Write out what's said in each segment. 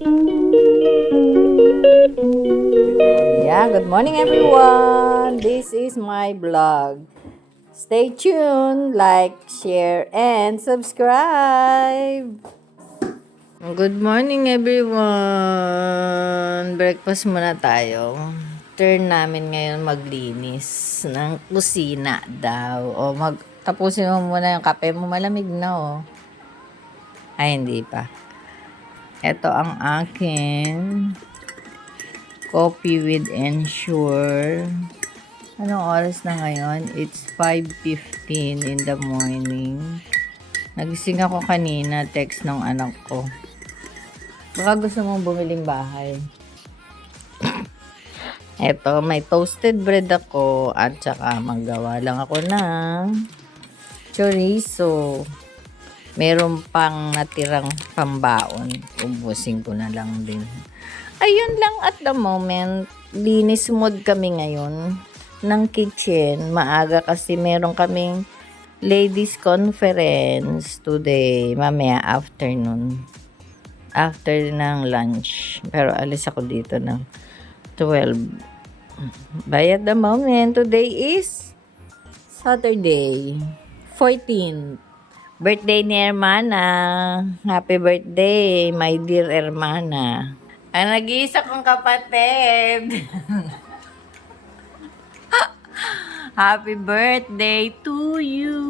Yeah, good morning everyone. This is my vlog. Stay tuned, like, share, and subscribe. Good morning everyone. Breakfast muna tayo. Turn namin ngayon maglinis ng kusina daw. O tapusin mo muna yung kape mo. Malamig na oh. Ay, hindi pa. Ito ang akin. Coffee with Ensure. Anong oras na ngayon? It's 5:15 in the morning. Nagising ako kanina, text ng anak ko. Baka gusto mong bumiling bahay. Eto, may toasted bread ako at saka maggawa lang ako ng chorizo. Meron pang natirang pambaon. Ubusin ko na lang din. Ayun lang at the moment. Linis mode kami ngayon ng kitchen. Maaga kasi meron kaming ladies conference today. Mamaya afternoon. After ng lunch. Pero alis ako dito ng 12. By at the moment, today is Saturday, 14th. Birthday ni Hermana. Happy birthday, my dear Hermana. Ang nag-iisa kong kapatid. Happy birthday to you.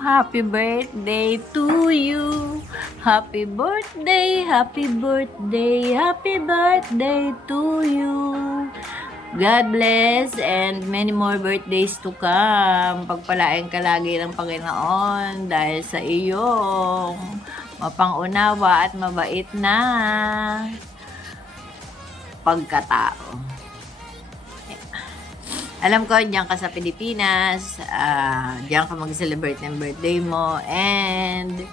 Happy birthday to you. Happy birthday, happy birthday, happy birthday to you. God bless and many more birthdays to come. Pagpalain ka lagi ng Panginoon dahil sa iyong mapangunawa at mabait na pagkatao. Alam ko, diyan ka sa Pilipinas, diyan ka mag-celebrate ng birthday mo, and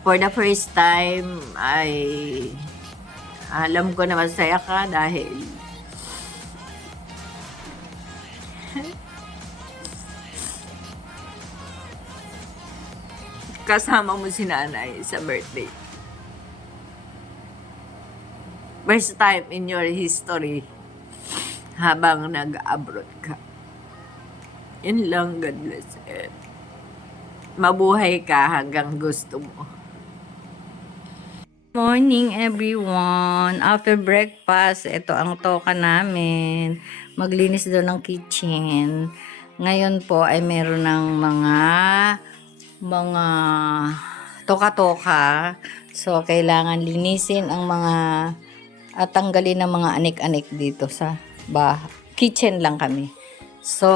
for the first time, ay alam ko na masaya ka dahil kasama mo si nanay sa birthday. First time in your history habang nag-abroad ka. Yun lang, God bless. Mabuhay ka hanggang gusto mo. Morning everyone. After breakfast, ito ang toka namin. Maglinis doon ng kitchen. Ngayon po ay meron ng mga toka-toka. So, kailangan linisin ang mga at tanggalin ng mga anik-anik dito sa kitchen lang kami. So,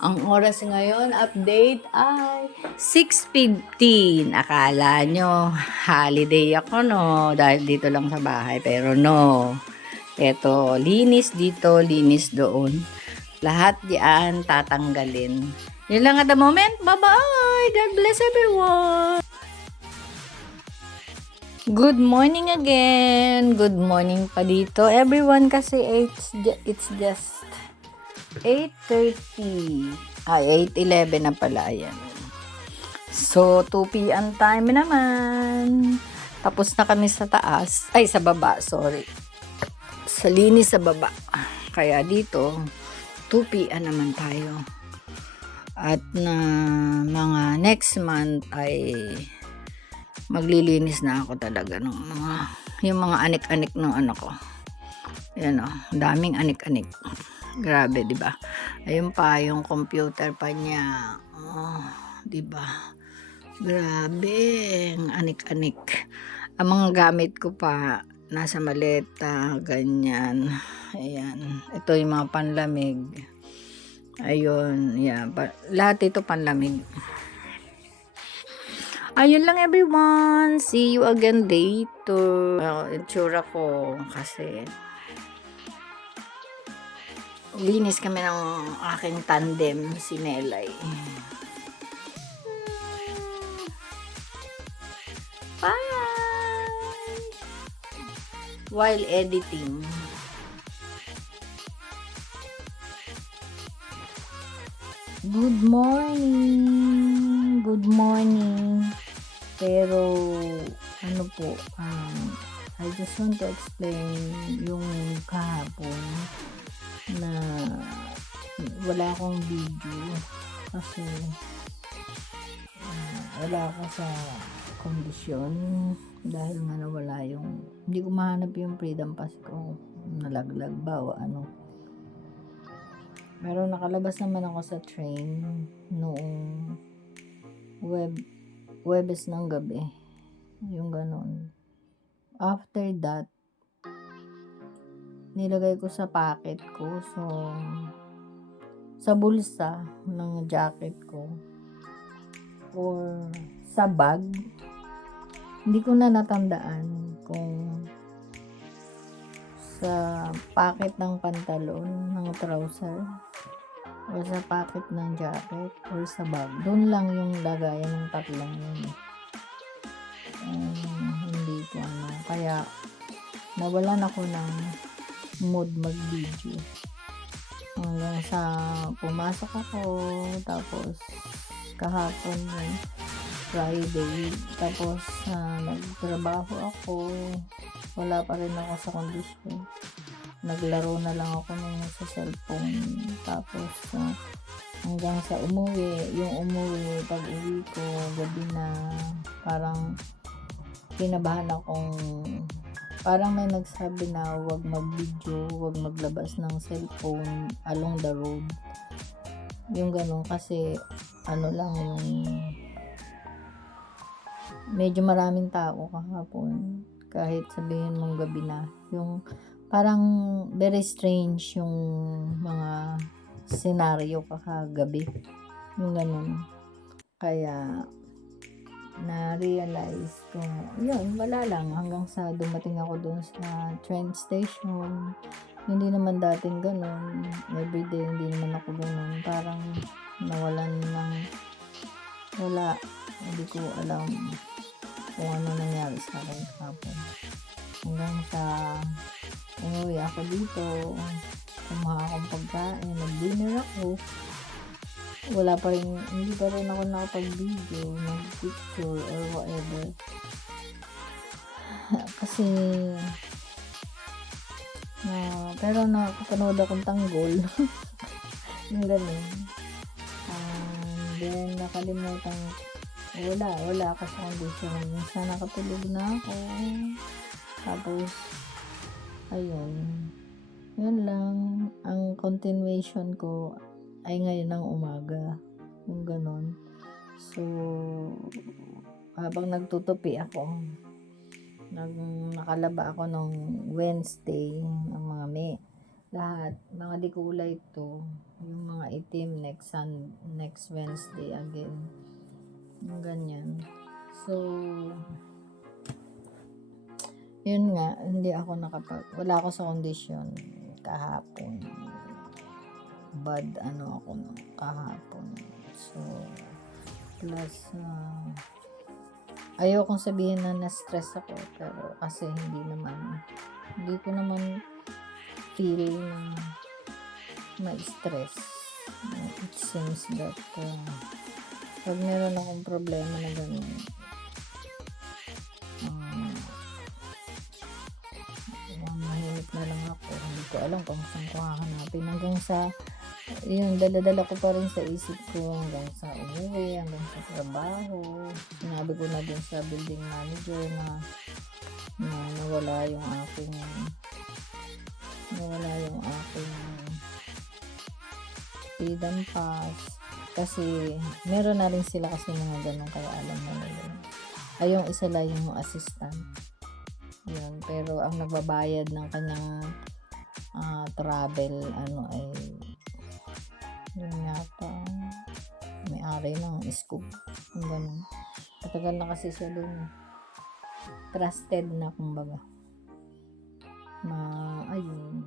ang oras ngayon, update ay 6:15. Akala nyo, holiday ako, no? Dahil dito lang sa bahay. Pero no. Ito, linis dito, linis doon. Lahat diyan tatanggalin. Yun lang at the moment. Bye-bye! God bless everyone! Good morning again. Good morning pa dito. Everyone kasi it's just 8:30. Ay, 8:11 na pala. Ayan. So, 2 p.m. time naman. Tapos na kami sa taas. Ay, sa baba. Sorry. Sa linis sa baba. Kaya dito, 2 p.m. naman tayo. At na mga next month ay maglilinis na ako talaga ng yung mga anik-anik ng anak ko. Yan oh, daming anik-anik. Grabe, 'di ba? Ayun pa yung computer pa niya. Oh, 'di ba? Grabe, ang anik-anik. Ang mga gamit ko pa nasa maleta, ganyan. Ayan. Ito yung mga panlamig. Ayun, yeah. Lahat ito panlamig. Ayun lang everyone. See you again later. Itsura ko kasi linis kami ng aking tandem, si Melay. Bye! While editing. Good morning. Good morning. Pero ano po, I just want to explain yung kahapon na wala akong video kasi wala ako sa kondisyon dahil nga nawala yung, hindi ko mahanap yung freedom pass ko, nalaglag ba o ano. Pero nakalabas naman ako sa train noong Webes ng gabi, yung ganon. After that, nilagay ko sa pocket ko, so sa bulsa ng jacket ko or sa bag, hindi ko na natandaan kung sa pocket ng pantalon, ng trouser, o sa pocket ng jacket, or sa bag. Doon lang yung lagayan ng tatlong yun. Hindi ko ano. Kaya, nawalan ako ng mood mag-video. Hanggang sa pumasok ako, tapos kahapon yun, Friday, tapos nagtrabaho ako, wala pa rin ako sa kondisyon, naglaro na lang ako sa cellphone, tapos hanggang sa umuwi, pag uwi ko, gabi na, parang kinabahan akong, parang may nagsabi na wag mag-video, wag maglabas ng cellphone along the road, yung ganun, kasi ano lang yung medyo maraming tao kahapon, kahit sabihin mong gabi na, yung parang very strange yung mga senaryo kagabi, yung ganun. Kaya na-realize ko, yun, wala lang, hanggang sa dumating ako dun sa train station. Hindi naman dating ganun, everyday hindi naman ako ganun, parang nawalan ng wala, hindi ko alam kung ano nangyari sa akin kahapon. Hanggang sa umuwi ako dito, kumuha akong pagkain, nag-dinner ako, wala pa rin, hindi pa rin ako nakapag-video, nag-picture or whatever. Kasi pero nakapanood akong tanggol. Yung ganun. Then nakalimutan, wala ako sa kondisyon. Minsan nakatulog na ako, tapos ayun, yun lang. Ang continuation ko ay ngayon ng umaga, yung ganon. So habang nagtutupi ako, nakalaba ako nung Wednesday, ng mga lahat, mga di kulay to, yung mga itim, next Wednesday again, yung ganyan. So yun nga, hindi ako wala ako sa kondisyon kahapon, bad ako kahapon. So plus ayokong sabihin na na-stress ako, pero kasi hindi ko naman feel na ma-stress. It seems that pag meron akong problema na gano'n, mahimik na lang ako, hindi ko alam kung saan ko hahanapin, hanggang sa yun, dala-dala ko pa rin sa isip ko hanggang sa umuwi, hanggang sa trabaho. Sinabi ko na din sa building manager na nawala yung aking freedom pass, kasi meron na rin sila kasi mga ganun, kaya alam na nila. Ay, yung isa lang yung assistant yun, pero ang nagbabayad ng kanyang travel ay yun yata may-ari ng Scoop, yung ganun. Matagal na kasi siya dun, trusted na kumbaga, ayun.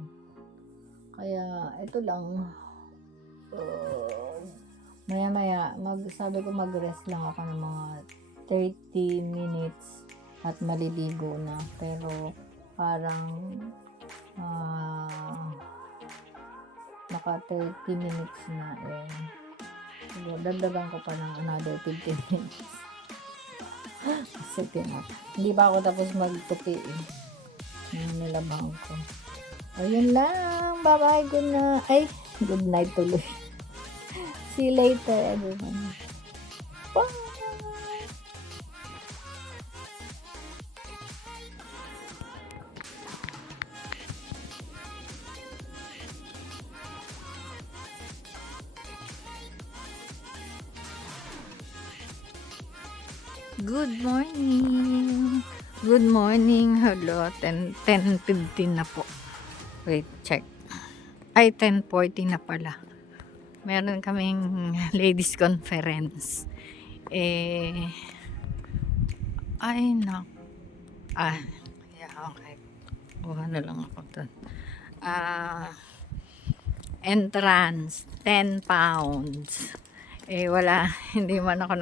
Kaya ito lang, maya sabi ko mag-rest lang ako ng mga 30 minutes at maliligo na, pero parang naka 30 minutes na, dagdagan ko pa ng another 15 minutes. Kasi hindi pa ako tapos magtupi eh. Yung nilabang ko. O yun lang. Bye-bye. Good night. Ay, good night tuloy. See you later everyone. Bye! Good morning. Good morning. Hello. 10:15 na po. Wait, check. Ay, 10:40 na pala. Meron kaming ladies conference. Ay, no. Yeah, okay. Buha na lang ako dun. Entrance, 10 pounds. Wala, hindi man ako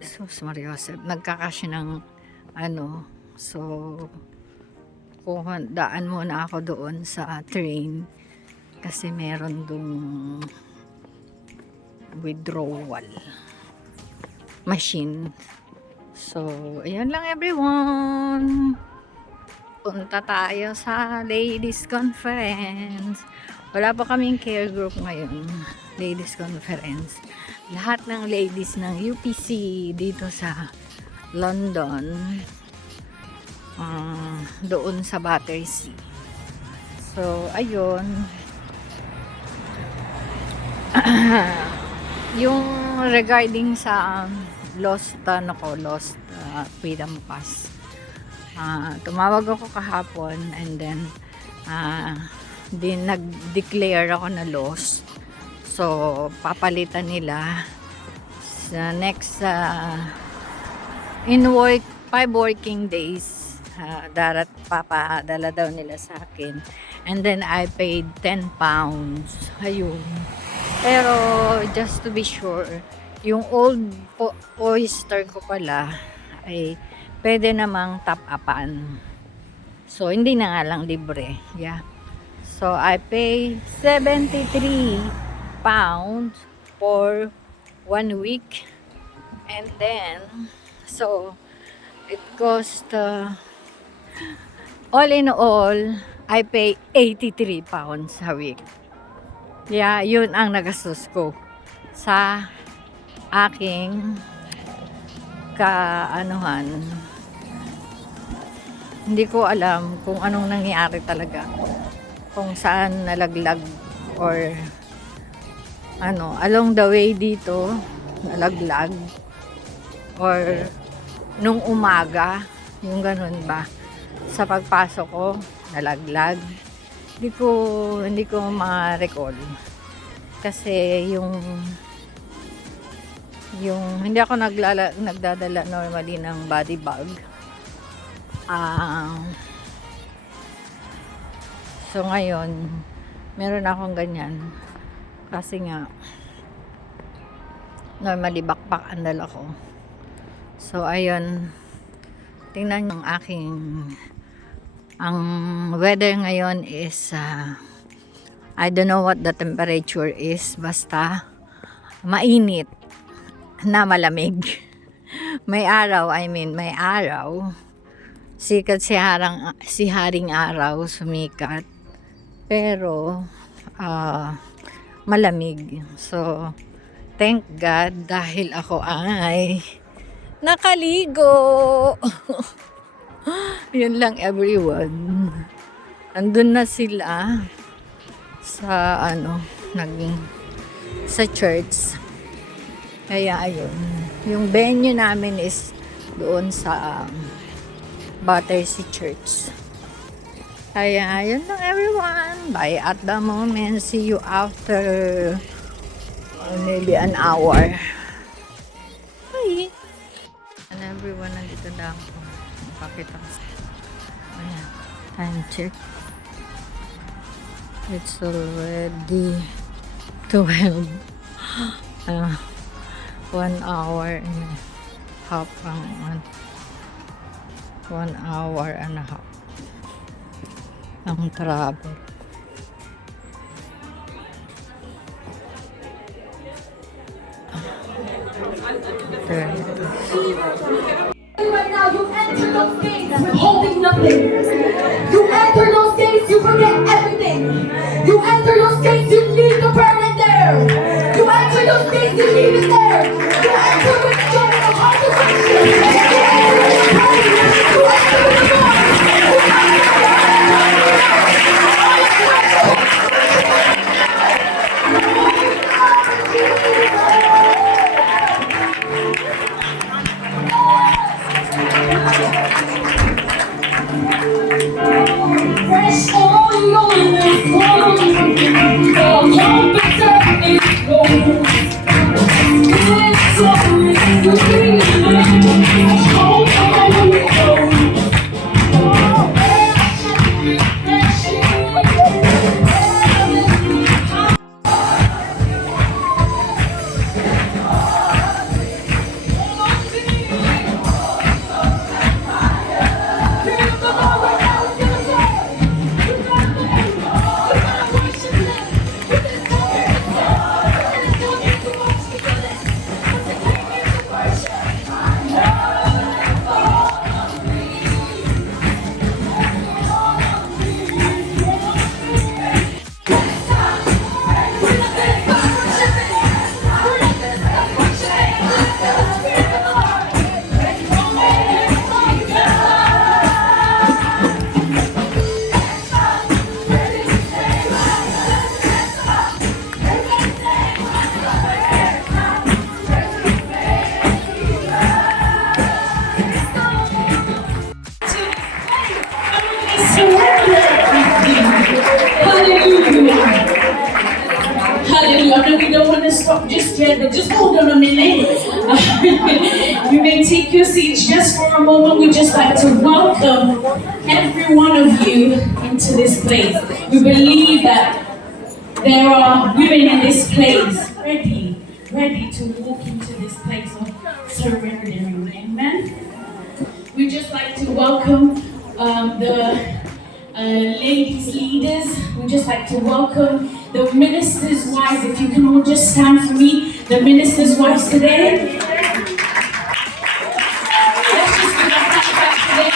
sus Mariosep, nagkakasya ng so, daan muna ako doon sa train kasi meron dong withdrawal machine. So, ayan lang everyone. Punta tayo sa ladies conference. Wala pa kaming care group ngayon. Ladies conference. Lahat ng ladies ng UPC dito sa London, doon sa Battersea. So, ayun. Yung regarding sa lost freedom pass. Tumawag ako kahapon and then nag-declare ako na lost. So, papalitan nila sa next in 5 working days. Papadala daw nila sa akin. And then, I paid 10 pounds. Ayun. Pero, just to be sure, yung old Oyster ko pala ay pwede namang top-upan. So, hindi na nga lang libre. Yeah. So, I pay 73 pounds for 1 week. And then, so, it cost, all in all, I pay 83 pounds a week. Yeah, yun ang nagastos ko sa aking hindi ko alam kung anong nangyari talaga, kung saan nalaglag or along the way dito nalaglag or nung umaga, yung ganun ba, sa pagpasok ko nalaglag. Hindi ko ma-recall kasi yung hindi ako nagdadala normally ng body bag. So ngayon meron akong ganyan kasi nga normally backpack ang dala ko. So ayun, tingnan yung ang weather ngayon is I don't know what the temperature is, basta mainit na malamig. May araw. Sikat si haring araw, sumikat. Pero malamig. So thank God dahil ako ay nakaligo. Yun lang everyone. Andun na sila sa sa church. Kaya ayun, yung venue namin is doon sa Battersea Church. Kaya ayun lang everyone. Bye at the moment. See you after maybe an hour. Bye. And everyone, nandito na ako. Pakita ko. Ayan, time check. It's already 12. 1 hour and a half 1 hour and a half ang travel. Right now, you enter those gates with holding nothing. You enter those gates, you forget everything. You enter those gates, you leave the burden there. You enter those gates, you leave it there. You enter with joy and a heart of worship. You enter with praise. You enter with joy. Fresh oil is flowing. The comforter is flowing. It's always green. Hope on the road. Hallelujah. Hallelujah. I know we don't want to stop just yet, but just hold on a minute. You may take your seats just for a moment. We just like to welcome every one of you into this place. We believe that there are women in this place ready to walk into this place of surrendering. Amen. We just like to welcome the ladies leaders. We just like to welcome the ministers' wives. If you can all just stand for me, the ministers' wives today. Let's just give a hand clap today.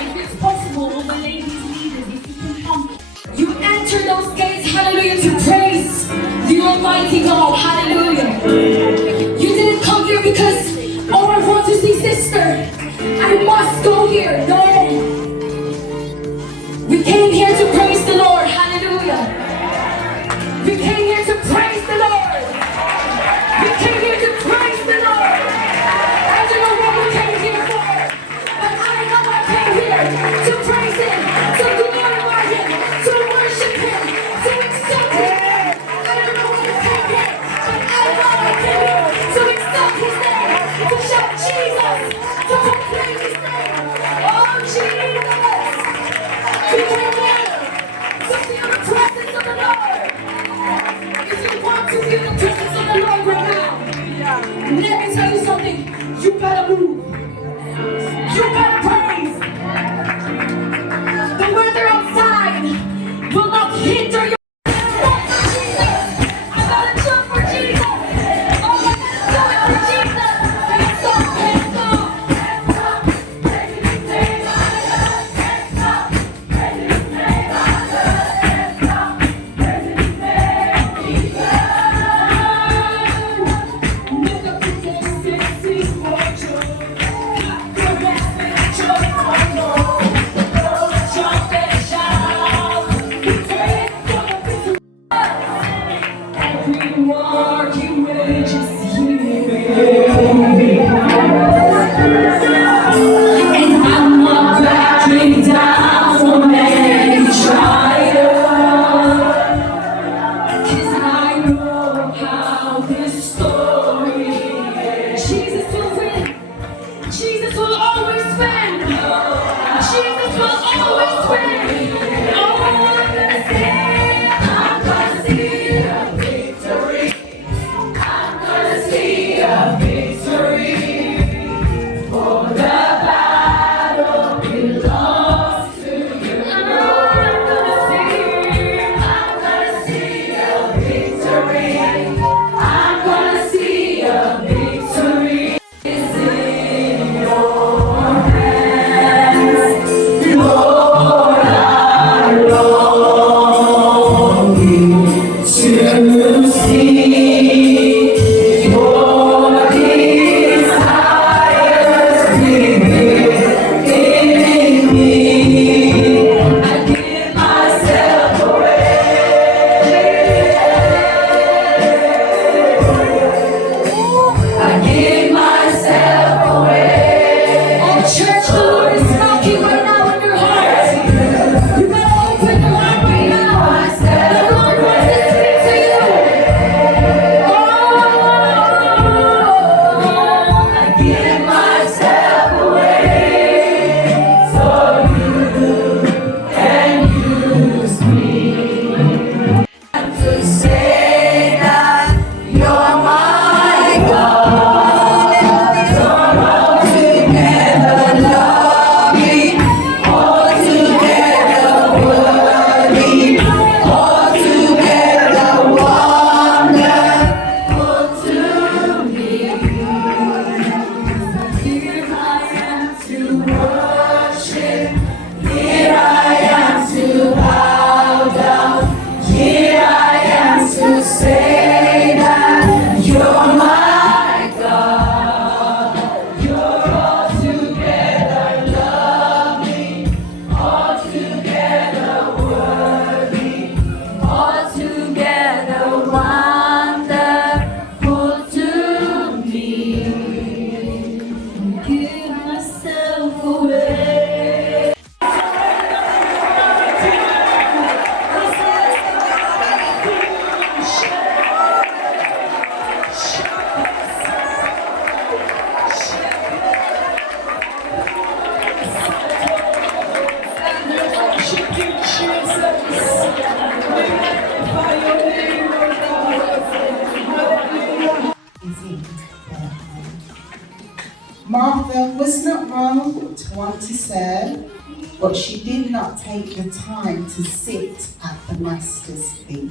If it's possible, all the ladies leaders, if you can come. You enter those gates, hallelujah, to praise the Almighty God, hallelujah. You didn't come here because, oh, I want to see sister. I must go here. No. We came here to praise the Lord. Hallelujah. We came here to praise the Lord. We came here to praise the Lord. I don't know what we came here for, but I know I came here to praise Him, to glorify Him, to worship Him, to exalt Him. I don't know what we came here, but I know I came here to exalt His name, to shout Jesus, to proclaim His name. Oh, Jesus! We came here to feel the presence of the Lord. If you want to feel the presence of the Lord right now, let me tell you something. You better move. You better praise. The weather outside will not hinder your jump for Jesus. I gotta jump for Jesus. Oh, I gotta do it for Jesus. Let's go, let's go. And I'm not backing down from any trial, 'cause I know how this story ends. Jesus will win. Jesus will always win. Jesus will always win. Oh, I'm gonna see the victory. I'm gonna Martha was not wrong to want to serve, but she did not take the time to sit at the Master's feet.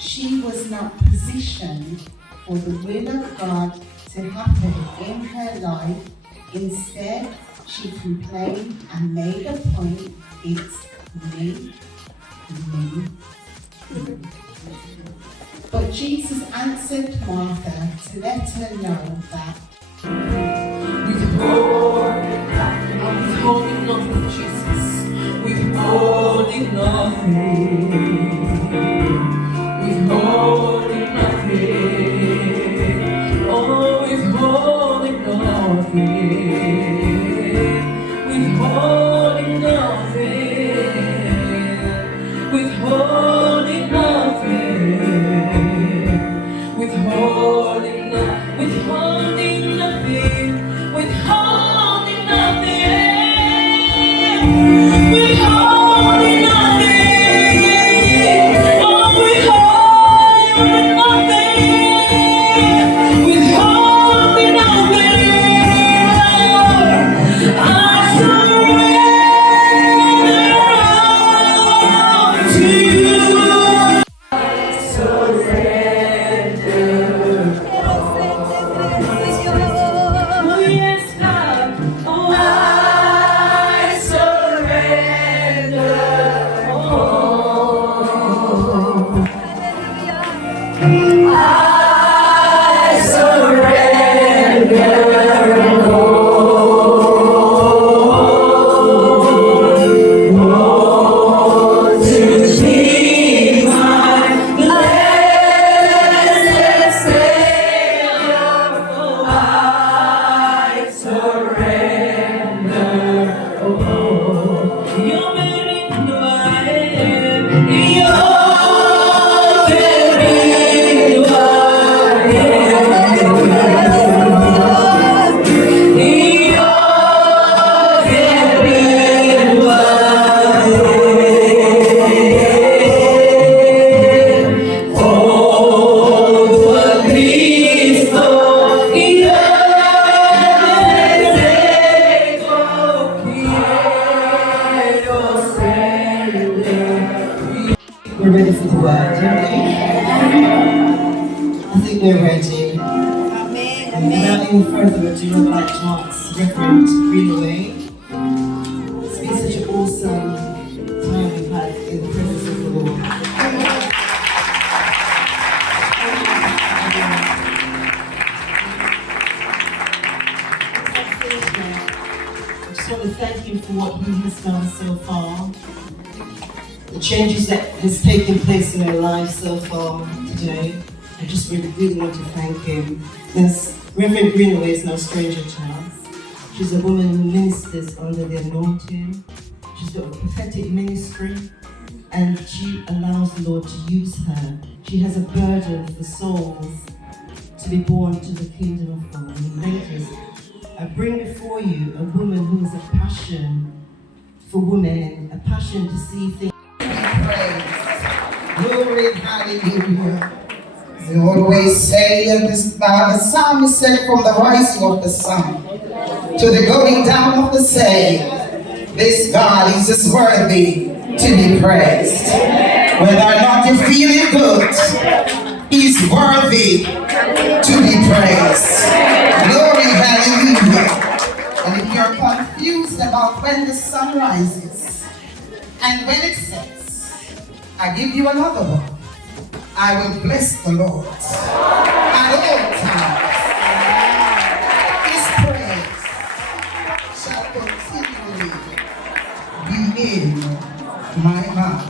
She was not positioned for the will of God to happen in her life. Instead, she complained and made a point, it's me, me. But Jesus answered Martha to let her know that I'm withholding nothing, Jesus. Withholding nothing. Withholding nothing. Oh, withholding nothing. Withholding nothing. Withholding nothing. Withholding nothing. Withholding nothing. Withholding nothing. Withholding nothing. Oh, withholding nothing. Withholding nothing. I surrender to you. Oh, yes, God. Oh, I surrender. I surrender to thee, my blessed Savior. I surrender. You're very good. You're very we're ready for the word, aren't we? I think we're ready. And without any further ado, I'd like to ask Reverend Greenaway. It's been such an awesome time we've had in the presence of the Lord. I just want to thank him for what he has done so far. The changes that has taken place in our lives so far today. I just really want to thank him. Yes, Reverend Greenaway is no stranger to us. She's a woman who ministers under the anointing. She's got a prophetic ministry and she allows the Lord to use her. She has a burden for souls to be born to the kingdom of God. And ladies, I bring before you a woman who has a passion for women, a passion to see things. Praise. Glory, hallelujah. As they always say, the psalmist said, from the rising of the sun to the going down of the same, this God is just worthy to be praised. Whether or not you're feeling good, He's worthy to be praised. Glory, hallelujah. And if you're confused about when the sun rises and when it sets, I give you another one. I will bless the Lord at all times. His praise shall continually be in my mouth.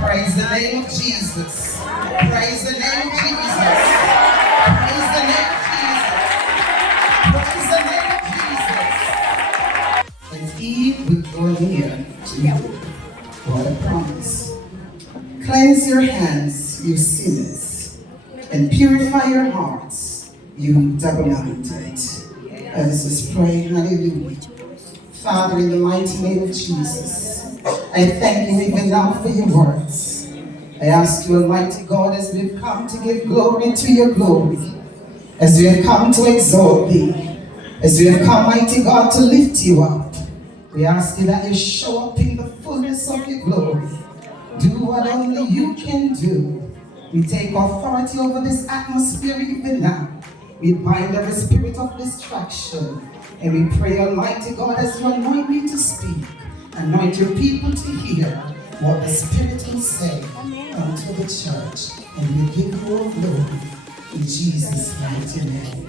Praise the name of Jesus. Praise the name of Jesus. Praise the name of Jesus. Praise the name of Jesus. And He will draw near to you. What a promise. Cleanse your hands, you sinners, and purify your hearts, you double-minded. Let us just pray. Hallelujah. Father, in the mighty name of Jesus, I thank you even now for your words. I ask you, Almighty God, as we have come to give glory to your glory, as we have come to exalt thee, As we have come, mighty God, to lift you up, we ask you that you show up in the fullness of your glory. Do what only you can do. We take authority over this atmosphere even now. We bind every spirit of distraction. And we pray, Almighty God, as you anoint me to speak, anoint your people to hear what the Spirit will say unto the church. And we give you all glory in Jesus' mighty name.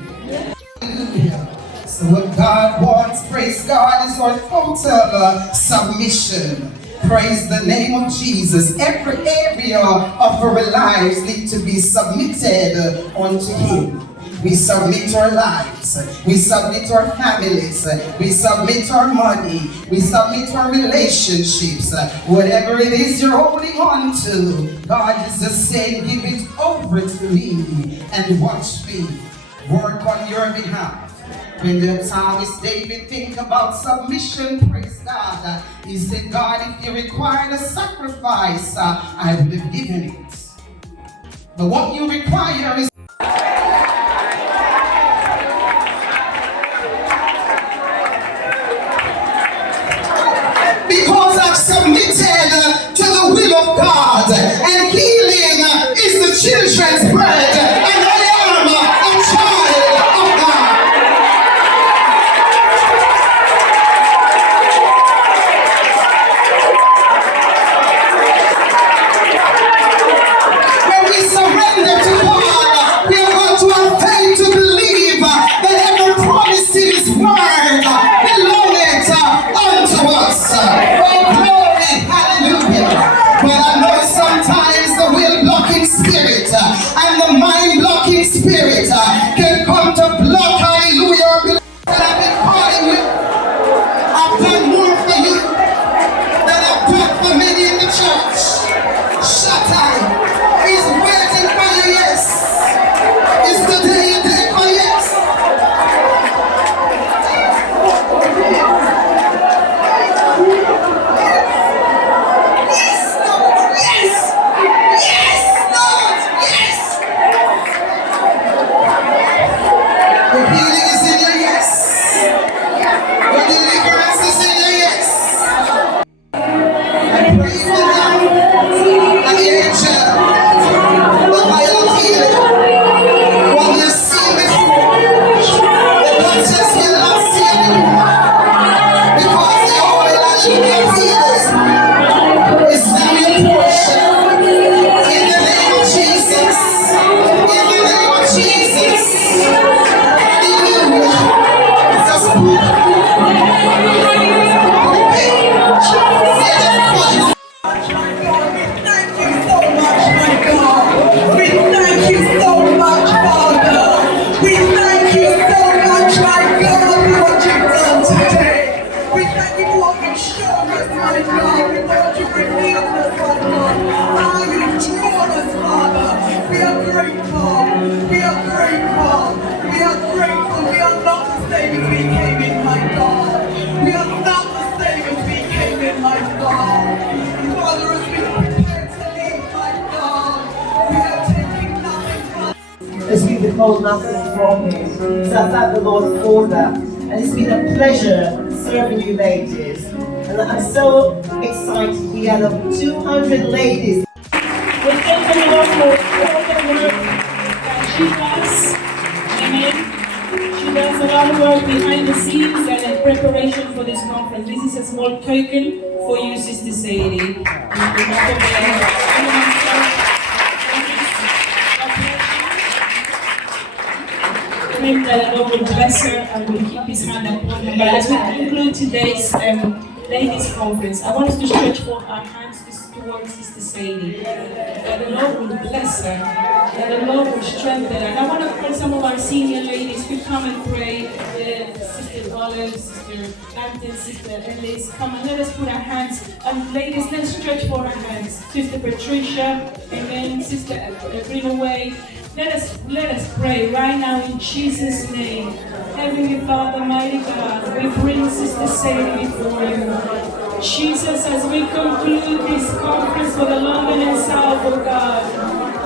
Hallelujah. So what God wants, praise God, is our total submission. Praise the name of Jesus. Every area of our lives need to be submitted unto Him. We submit our lives, we submit our families, we submit our money, we submit our relationships. Whatever it is you're holding on to, God is just saying, give it over to me and watch me work on your behalf. When the psalmist David think about submission, praise God, he said, God, if you required a sacrifice, I would have given it. But what you require is because I've submitted to the will of God, and healing is the children's bread, and I am a child of God. When we surrender to God, we are going to have faith to believe that every promise in His word belongeth unto us. Oh, glory, hallelujah. But I know sometimes the will-blocking spirit and the mind-blocking spirit can come to block, hallelujah. And I've been calling you. I've done more for you than I've done for many in the church. Shaddai is waiting for you, yes. It's the day you take for yes. Yes, Lord, yes. Yes, Lord, yes. The healing is in your yes. The deliverance is in your yes. I pray for now. And the angel, the fire of healing, what you see before, the doctors will not see anymore. Because the oil that you can feel is now your portion. In the name of Jesus. In the name of Jesus. Hallelujah. Just put. We thank you so much, Father. We thank you so much, my God, for what you've done today. We thank you for what you've shown us, my God, for what you've revealed us, my God. How you've drawn us, Father. We are grateful. We are grateful. We are grateful. We are not the same as we came in, my God. We are not the same as we came in, my God. Father, as we prepare to leave, my God, we are taking nothing from as we withhold nothing from Him. So I thank the Lord for that. And it's been a pleasure serving you ladies. And I'm so excited. We had over 200 ladies. We thank the Lord for all the work that she does. Amen. She does a lot of work behind the scenes and in preparation for this conference. This is a small token for you, Sister Sadie. Pray that the Lord will bless her and will keep His hand upon her. But as we conclude today's ladies' conference, I want us to stretch forth our hands towards Sister Sadie. That the Lord will bless her, that the Lord will strengthen her. And I want to call some of our senior ladies to come and pray. Sister Olive, Sister Hampton, Sister Ellis, come and let us put our hands. Ladies, let's stretch for our hands. Sister Patricia, amen. Sister Greenaway. Let us pray right now in Jesus' name. Heavenly Father, mighty God, we bring Sister Sadie before you. Jesus, as we conclude this conference for the London and South, oh God,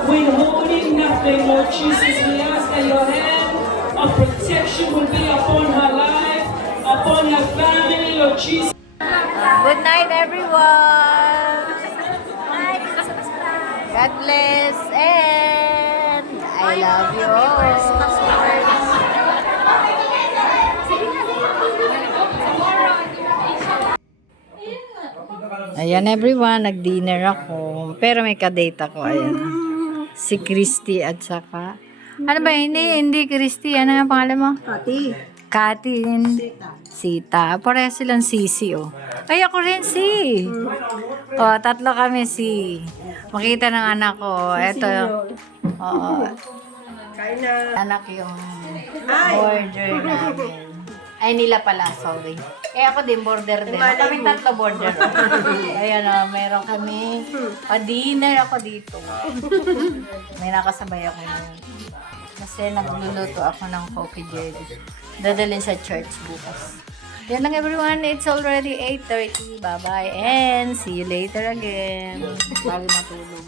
we're holding nothing, Lord Jesus. We ask that your hand of protection will be upon her life, upon her family, Lord Jesus. Good night, everyone. God bless and I love you all. Ayan everyone, nag-dinner ako. Pero may kadate ako, ayan. Si Christy at saka... Ano ba, hindi Christy. Ano yung pangalan mo? Kati. Sita. Pareha silang Sisi, oh. Ay, ako rin si. Oh, tatlo kami si. Makita ng anak ko. Ito. Oh. Anak yung border namin. Ay, nila pala, sorry. Eh, ako din, border din. Kami tatlo border. Ayan o, meron kami. Pa-dinner ako dito. May nakasabay ako ngayon. Kasi nagluluto ako ng coffee jelly. Dadalhin sa church bukas. Yan lang everyone. It's already 8:30. Bye-bye and see you later again. Bago matulog.